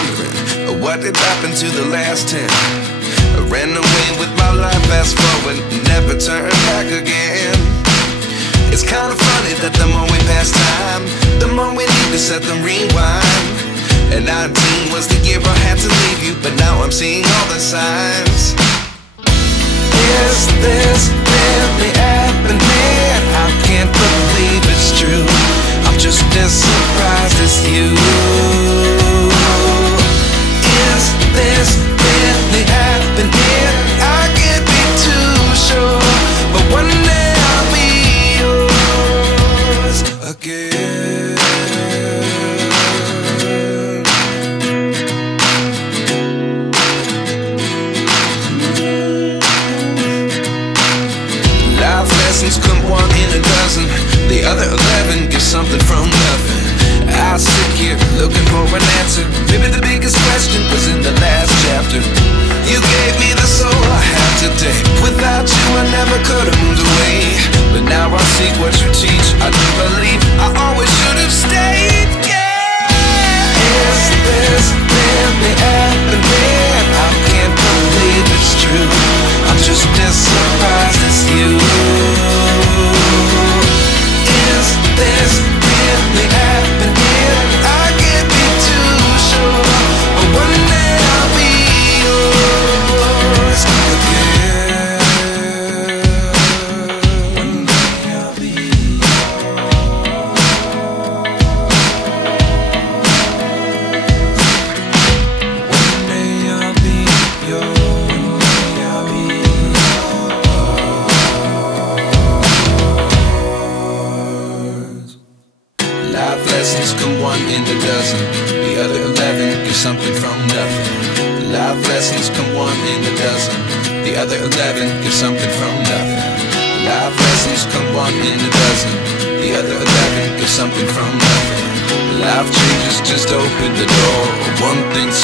wondering what did happen to the last 10. I ran away with my life, fast forward, never turn back again. It's kind of funny that the more we pass time, the more we need to set the rewind. And 19 was the year I had to leave you, but now I'm seeing all the signs. Is this really happening? I can't believe it's true. I'm just as surprised as you. Is this really happening? I can't be too sure, but one day I'll be yours again. Life lessons come one in a dozen. The other 11 give something from nothing. I sit here looking for an answer. Maybe the biggest question was in the last chapter. You gave me the soul I have today. Without you I never could have moved away. But now I see what you teach. I do believe I always should have stayed. Yeah. Is this really happening? I can't believe it's true. I'm just as surprised as you. Is this really happening? I can't be too sure, but one day I'll be yours again. One day I'll be yours. One day I'll be yours. One day I'll be yours. Life lessons come one in a dozen. The other 11 give something from nothing. Life lessons come one in a dozen. The other 11 give something from nothing. Life lessons come one in a dozen. The other 11 give something from nothing. Life changes just open the door. One thing's